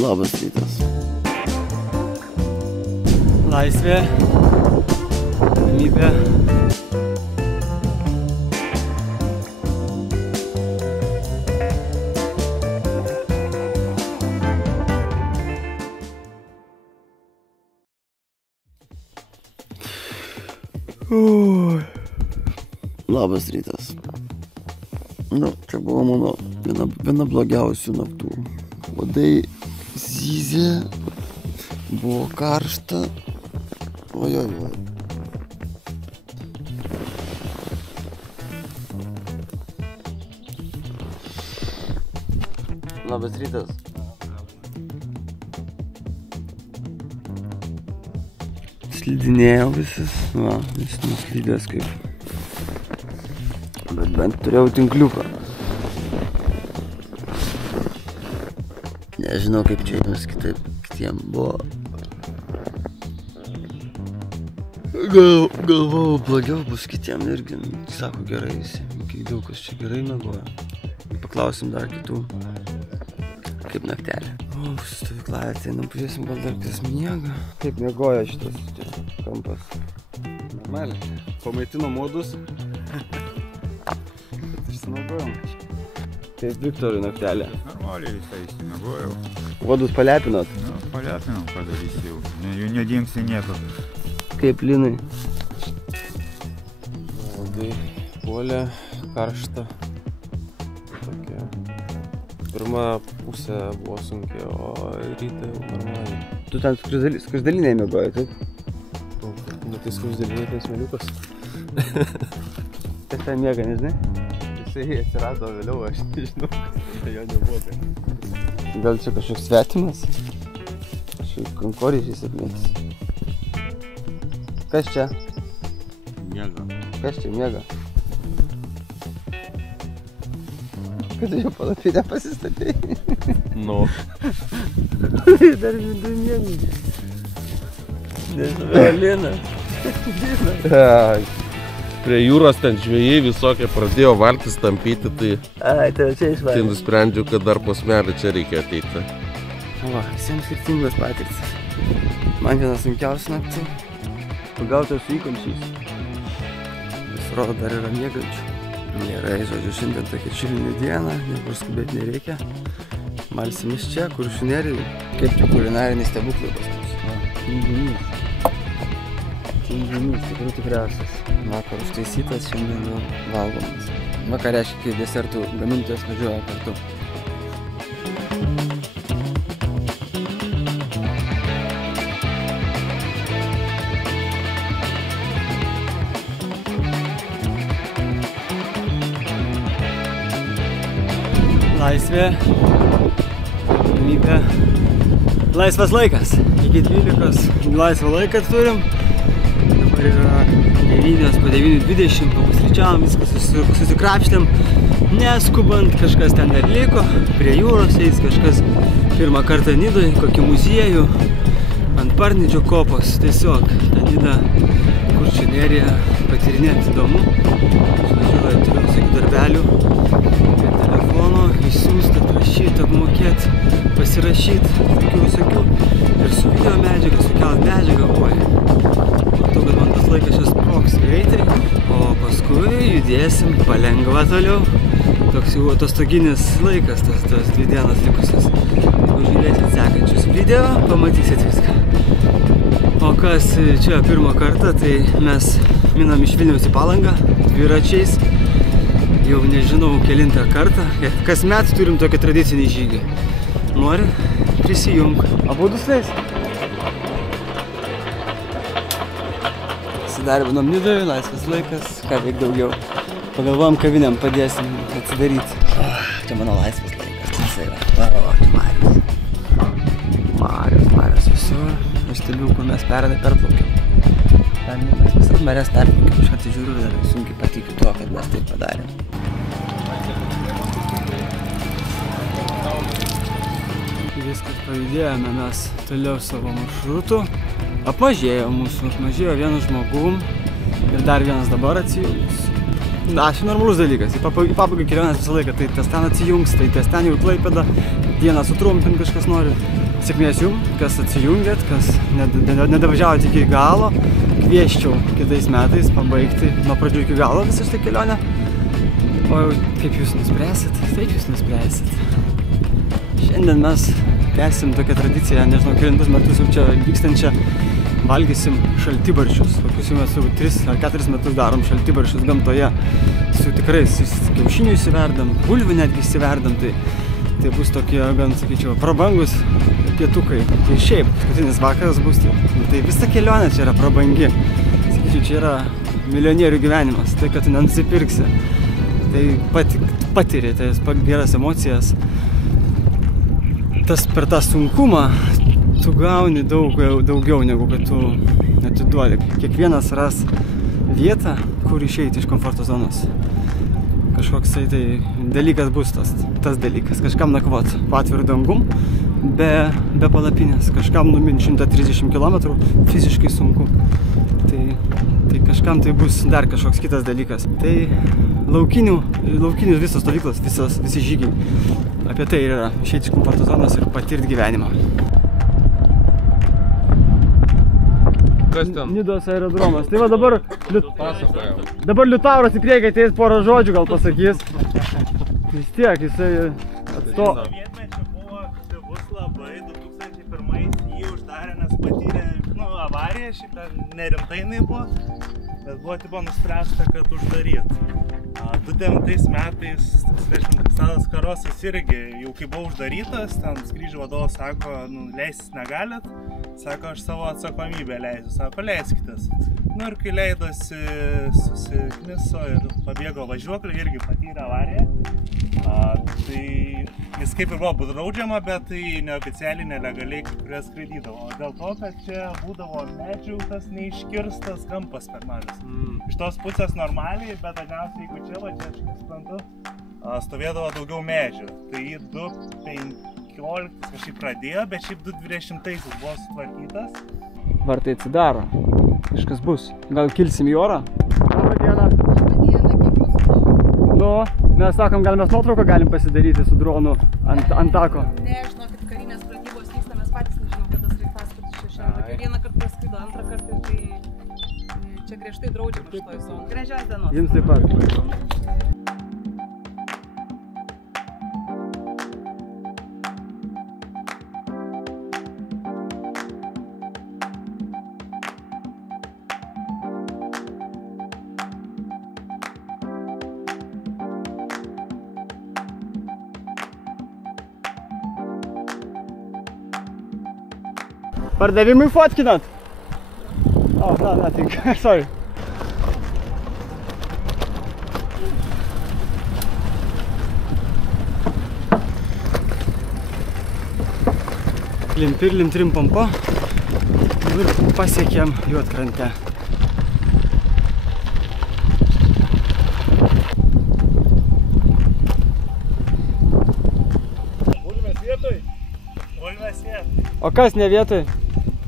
Labas rytas. Laisvė, ramybė. Labas rytas. Nu, čia buvo mano viena blogiausių naktų. Uodai zyzė, buvo karšta. Ojojoj. Labas rytas. Slidinėjau visas, va, vis nuslydęs kaip. Bet bent turėjau tinkliuką. Nežinau kaip čia jums kitiem buvo. Galvojau blogiau bus kitiem irgi. Sako gerai visi, kiek daug kas čia gerai miegojo. Paklausim dar kitų. Kaip naktelė. O, stovyklavietė, pažiūrėsim gal dar kas miega. Kaip miegojo šitas čia kampas. Normaliai. Pamaitino modus. Išsinaugojom. Kaip Viktorui naktelė. Normaliai visai išsinaugojau. Uodus palepinot? Nu, palepinau, padarys jau. Jų nedingsi nieko. Kaip linai. Uodai puolė, karšta. Tokia. Pirma pusė buvo sunkiai, o rytą jau normaliai. Tu ten skruzdėlynėje miegojai, taip? Nu tai skruzdėlynė tai smėliukas. Kas ten miega, nežinai? Jisai atsirado vėliau, aš nežinau, kas jo nebuvo. Gal čia kažkoks svetimas? Kažkoks kankorėžiais apmėtis. Kas čia? Miega. Kas čia miega? Kad jau palapinę pasistatėjai? Nu. Dar vidu miegu. Nežinau, Lina. Prie jūros ten žvejai visokie pradėjo valtis tampyti, tai... Ai, tai čia išvalė. Tai nusprendžiau, kad dar po smėlį čia reikia ateiti. Va, visiems skirtingos patirtis. Man vienas sunkiausių naktų. Pagautas su įkamščiais. Pasirodo, dar yra miegančių. Gerai, žodžiu, šiandien tokia čilinė diena, niekur skubėti nereikia. Malsimės čia, Kuršių nerijoj. Kaip čia kulinariniai stebuklai pas mus. Tinginys. Tinginys, tikriausias. Vakar užtaisytas, šiandien jau valgomas. Va, ką reiškia, kai desertų gamintojas važiuoja kartu. Laisvė, ramybė, laisvas laikas. Iki 12 laisvą laiką turim. Dabar yra 9 po 9:20, papusryčiavom, viskas susikrapštėm. Neskubant, kažkas ten dar liko, prie jūros eis kažkas pirmą kartą Nidoj, kokį muziejų, ant Parnidžio kopos. Tiesiog tą Nidą, Kuršių neriją patyrinėti įdomu. Žodžiu, turiu visokių darbelių. Telefono, įsiųst, atrašyt, apmokėt, pasirašyt, visokių. Ir su video medžiaga, sukelt medžiagą, oi. Matau, kad man tas laikas čia sprogs greitai, o paskui judėsim palengva toliau. Toks jau atostoginis laikas, tos 2 dienas likusios. Jeigu žiūrėsit sekančius video, pamatysit viską. O kas čia pirmą kartą, tai mes minam iš Vilniaus į Palangą dviračiais. Jau nežinau kelintą kartą. Kasmet turim tokį tradicinį žygį. Nori? Prisijung. Abudus leis? Pasidarbinom Nidoje, laisvas laikas. Ką veik daugiau. Pagalvojom, kavinėm padėsim atsidaryti. Čia mano laisvas laikas. Čia Marius. Marius visur. Aš stebiu, kur mes perplaukėm. Mes visas Marias perplaukėm. Aš atsižiūriu ir sunkiai patikiu tuo, kad mes taip padarėm. Viskas pajudėjome mes toliau savo maršrutų. Apmažėjo mūsų, apmažėjo vienu žmogum ir dar vienas dabar atsijungs. Na, čia normalus dalykas. Į pabaigą kelionės visą laiką, tai ties ten atsijungs, tai ties ten jau Klaipėda, dieną sutrumpint kažkas nori. sėkmės jums, kas atsijungėt, kas nedavažiavot iki galo. Kvieščiau kitais metais pabaigti nuo pradžių iki galo visą šitą kelionę. O kaip jūs nuspręsit, taip jūs nuspręsit. Šiandien mes tęsim tokią tradiciją, nežinau, kelintus metus jau čia vykstančią. Valgysim šaltibarščius. Kokius jau mes jau 3 ar 4 metus darom šaltibarščius gamtoje. Su tikrais kiaušinių įsiverdam, bulvių netgi įsiverdam. Tai bus tokie, gan sakyčiau, prabangus pietukai. Tai šiaip, paskutinis vakaras bus. Tai visa kelionė čia yra prabangi. Sakyčiau, čia yra milijonierių gyvenimas. Tai, kad tu nenusipirksi. Tai patiri, tai geras emocijas. Per tą sunkumą tu gauni daugiau negu kad tu atiduodi. Kiekvienas ras vietą, kur išeiti iš komforto zonos. Kažkoksai tai dalykas bus tas dalykas. Kažkam nakvot po atviru dangum, be palapinės. Kažkam numint 130 km fiziškai sunku. Tai kažkam tai bus dar kažkoks kitas dalykas. Tai laukinių visos stovyklos, visi žygiai. Apie tai yra išeiti iš komforto zonos ir patirti gyvenimą. Kas ten? Nidos aerodromas. Tai va dabar Liutauras į priekį ateis porą žodžių gal pasakys. Vis tiek jisai atstovo. Sovietmečiu buvo aktyvus labai, 2001 jį uždarė, nes patyrė avariją, šitą nerimtai jinai buvo, bet buvo nuspręsta, kad uždaryt. 2009 metais Stadas Karosas irgi jau kai buvo uždarytas, ten skrydžio vadovas sako, leisis negalit, sako, aš savo atsakomybę leisiu, sako, leiskitės. Ir kai leidosi, susikniso ir pabėgo važiuoklį, irgi patyrė avariją. Tai jis kaip ir buvo draudžiama, bet tai neoficialiai, nelegaliai kai kurie skraidydavo. Dėl to, kad čia būdavo medžių, tas neiškirstas kampas per mažas. Iš tos pusės normaliai, bet dažniausiai, jeigu čia, čia aš nesuprantu, stovėdavo daugiau medžių. Tai 2015 kažkaip pradėjo, bet šiaip 2020 buvo sutvarkytas. Vartai atsidaro. Kažkas bus. Gal kilsim į orą? Labą dieną. Labą dieną, kaip jūsų? Mes sakom, gal mes nuotrauką galim pasidaryti su dronu ant tako. Ne, žinokit, karinės pratybos vyksta, mes patys nežinom, kad tas sraigtaspartis čia šiandien. Vieną kartą praskrido, antrą kartą ir tai čia griežtai draudžiama šitoj zonoj. Gražios dienos. Jums taip pat. Pardavimui fotkinat? Oh, no, nothing. Sorry. Lim pompa ir pasiekėm Juodkrantę. Bulvės vietoj? Bulvės vietoj. O kas ne vietoj?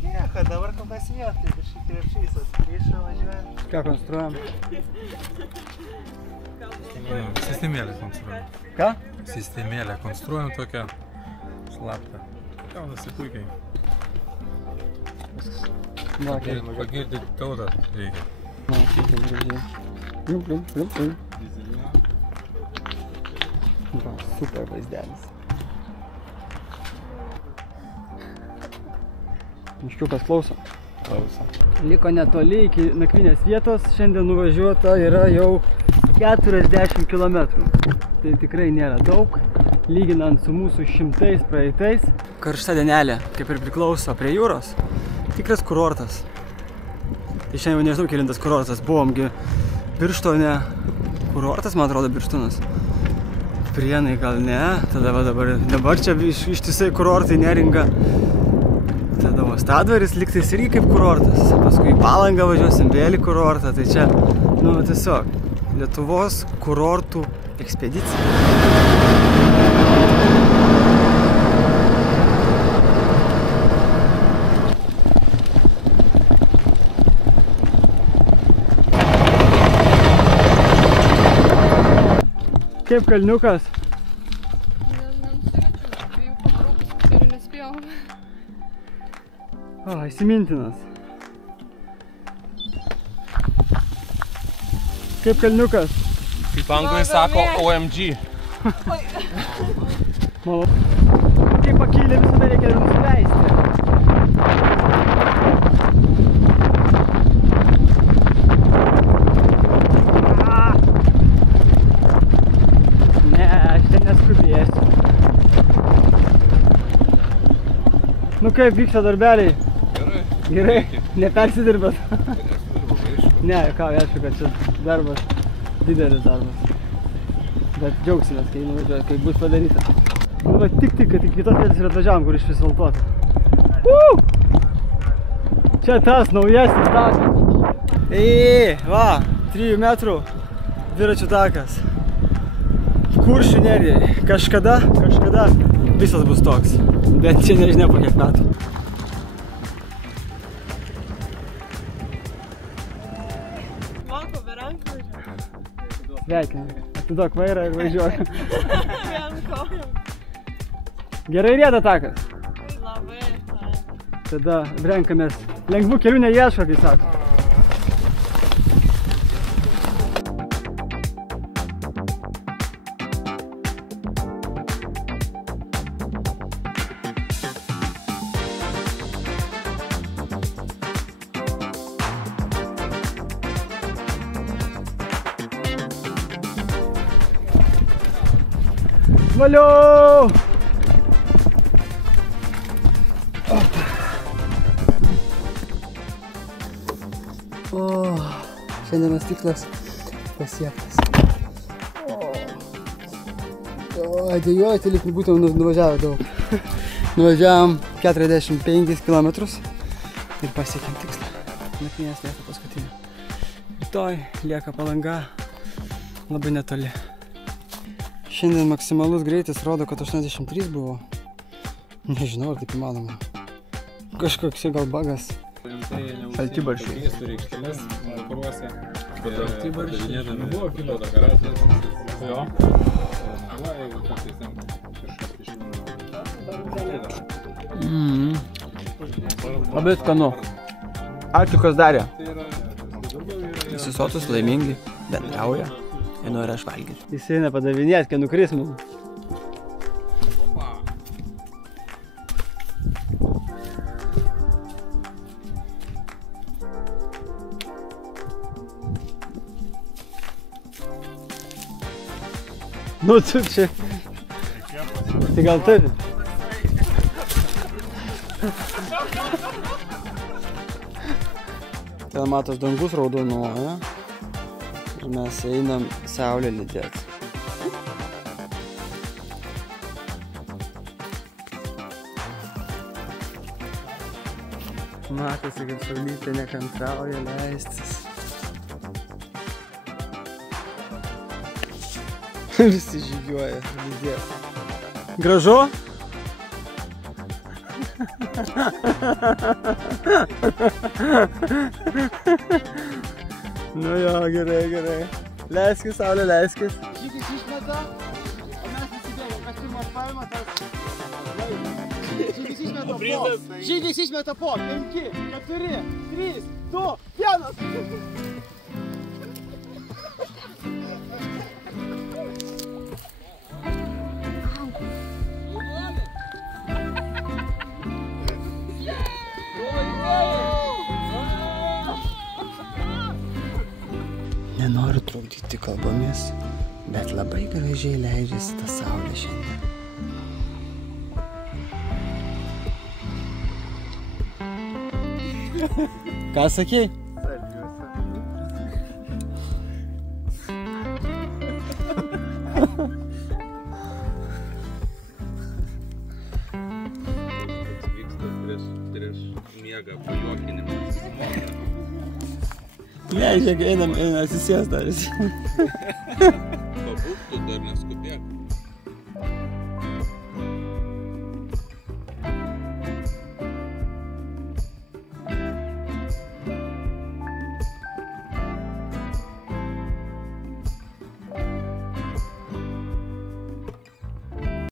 Nieko, dabar kokias vietoj, kažkaip krepšiais atskryšą važiuojam. Ką konstruojam? Sistemėlę konstruojam. Ką? Sistemėlę konstruojam tokią slaptą. Gaunasi puikiai. Pagirdyti tautą reikia. Super vaizdelis. Miškiukas klauso. Liko netoli iki nakvynės vietos, šiandien nuvažiuota yra jau 40 km. Tai tikrai nėra daug, lyginant su mūsų 100 praeitais. Karšta dienelė, kaip ir priklauso prie jūros, tikras kurortas. Tai šiandien jau nežinau, kelintas kurortas, buvomgi Birštone, kurortas, man atrodo, Birštonas. Prienai gal ne, tada dabar čia ištisai kurortai, Neringa. Tada Stadvaris liktais irgi kaip kurortas, paskui į Palangą važiuosim vėl į kurortą, tai čia, tiesiog Lietuvos kurortų ekspedicija. Kaip kalniukas? Nenusivečiau, 2 pavarų paskutinių nespėjom. O, įsimintinas. Kaip kalniukas. Kaip anglai sako OMG. Malo. Kaip pakylė visada reikia nusileisti. Ne, aš ten neskubėsiu. Nu kaip vyksta darbeliai? Gerai. Gerai? Nepersidirbęs? Ne, ką, aišku, kad čia darbas, didelis darbas. Bet džiaugsimės, kai nuvažiuoja, kai bus padaryta. Nu, va, tik, kad iki kitos vietos ir atvažiavom, kur išasfaltuota. Čia tas naujasnis takas. Va, 3 metrų dviračių takas. Kuršių nerijai. Kažkada visas bus toks. Bet čia nežinia po kiek metų. Moko, be rankų važiuoju. Sveikinam. Atiduok vairą ir važiuoju. Ranko. Gerai rieda takas. Labai. Tada renkamės. Lengvų kelių neieško, kai sako. Valio! Šiandienos tikslas pasiektas. Dėjuoju, tai lyg būtum nuvažiavę daug. Nuvažiavom 45 km ir pasiekėm tikslą. Nakvynės vietą paskutinį. Rytoj lieka Palanga labai netoli. Šiandien maksimalus greitis rodo, kad 83 buvo. Nežinau, ar taip įmanoma. Kažkoks gal bagas. Šaltibarščiai. Labai skanu. Ačiū, kas darė. Visi sotus, laimingi, bendrauja. Ir nori aš valgyti. Jis eina padavinėt, kai nukris mums. Nu, tu čia. Tai gal turi? Ten matos dangus raudonuoja. Ir mes einam saulę lydėti. Matosi, kad saulytė nekantrauja leistis. Visi žygiuoja lydėti. Gražu? Nu jo, gerai. Leiskis, saulė, leiskis. Žygis išmeta, o mes įsidėjom. Kas pirmas paima, tas... Žygis išmeta po. Žygis išmeta po. 5, 4, 3, 2, 1. Nenoriu trukdyti kalbomis, bet labai gražiai leidžiasi ta saulė šiandien. Ką sakei? Prieš miegą pajuokinimas. Ne, žiūrėk, einam atsisės dar.